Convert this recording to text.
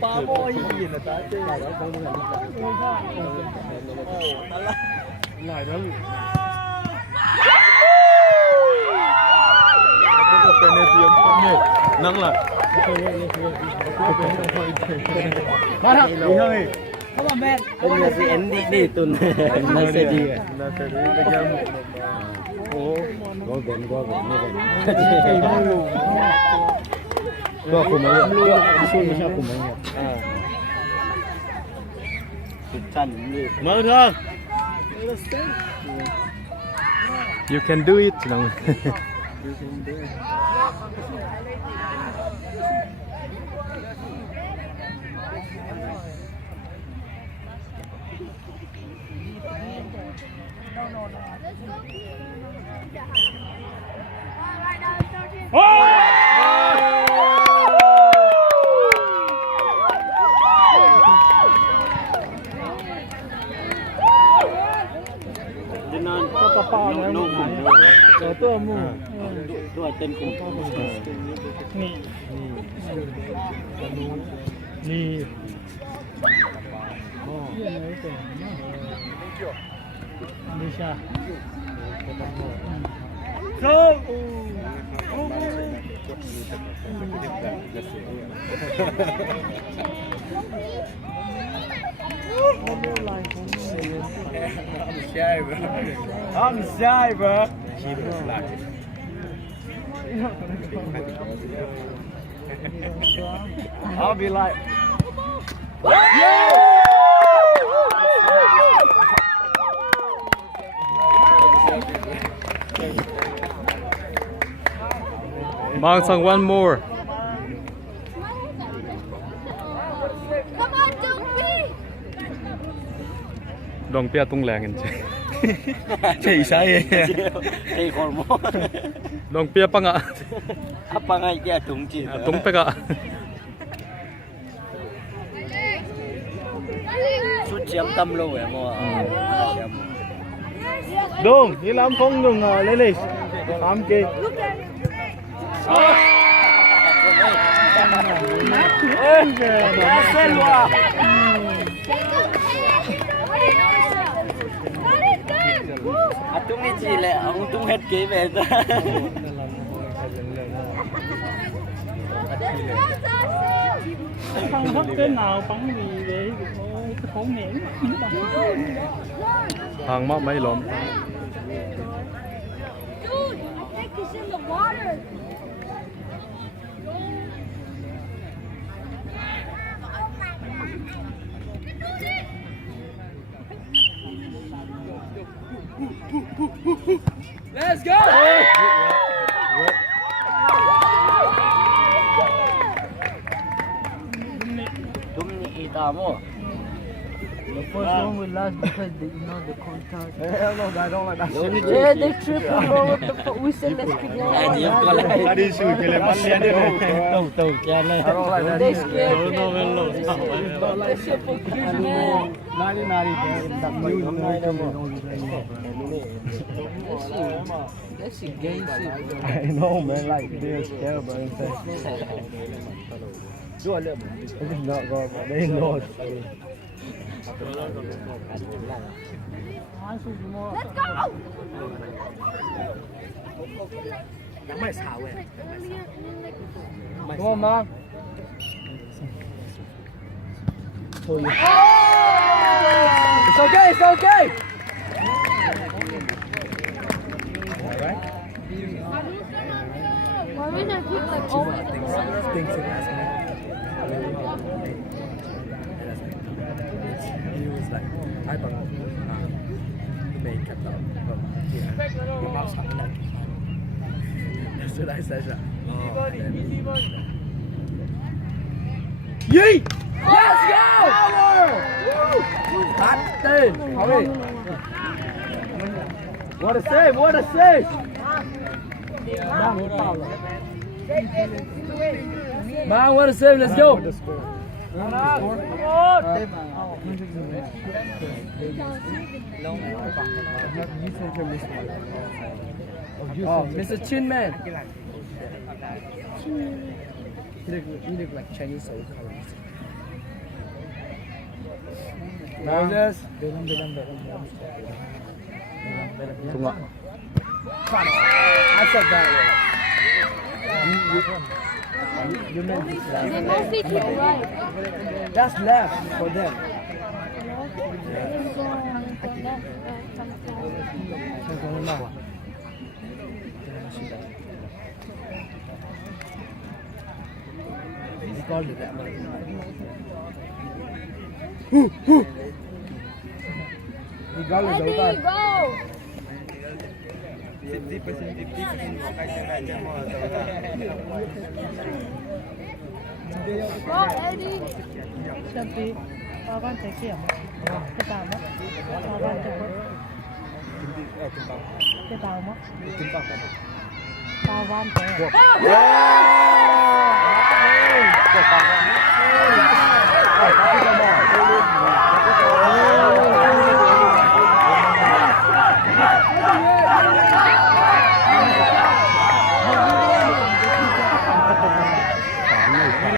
ba mô gì là ta chơi lại ở con này lại đóเป็นในเสียงนี่นั่งล่ะมาครับดีเฮ้ยเขาบอกแม่เป็นเสียงดีตุนน่าเสียดีน่าเสียดีก็ยังโอ้ก็เป็นไม่เป็นก็คุมไม่ก็สู้ไม่ใช่คุมไม่ครับติดชั้นนี่มาเถอะ You can do it น้อง You can do it. Tua mu, tua tên cũng ni, ni, Nisha, so, I'm shy, bro. I'll be like, Mang sang one more. Come on, Dumpy. Dong pia tung leng anh chị. chỉ sai thì còn mua Dong pia pa nga. apa ngay kia tung chỉ Tung pe ka. chút chiếm tâm luôn vậy mua Dong, ni lam phong dong Lelis. Am ke. Tung đi chị lại ông tung hết kế về ra không thích cái nào bắn gì để khổ nghẽn Hàng mắc mấy lộn. Let's go Tumni itamo The first one will last because they, you know the contact. I don't like that Yeah, they triple bro. What the fuck? We said let's keep going. Đi suy cái này bắn liền đi. Tàu chén này They scared. No. That shit for kids, man. That shit gay shit. I know man like they're scared but this is not God but they know Let's go. Come on man It's okay, it's okay. Why would I keep like all Things in last minute. He was like, I don't know. He made kept up. Your mom's having that. That's what I said. Yee! Let's go! Power! What a save! What a save! Man, what a save! Let's go! Oh, Mr. Chin Man. You look like Chinese soldier. Moses. Tunggu. I said that. You meant this There's left. no feet here, right? That's left for them. He called it that. He called it Eddie, that. go! Go, Eddie! Siyempre, papan teki mo. Kasama. Papan teki. Kasama mo. Papan teki.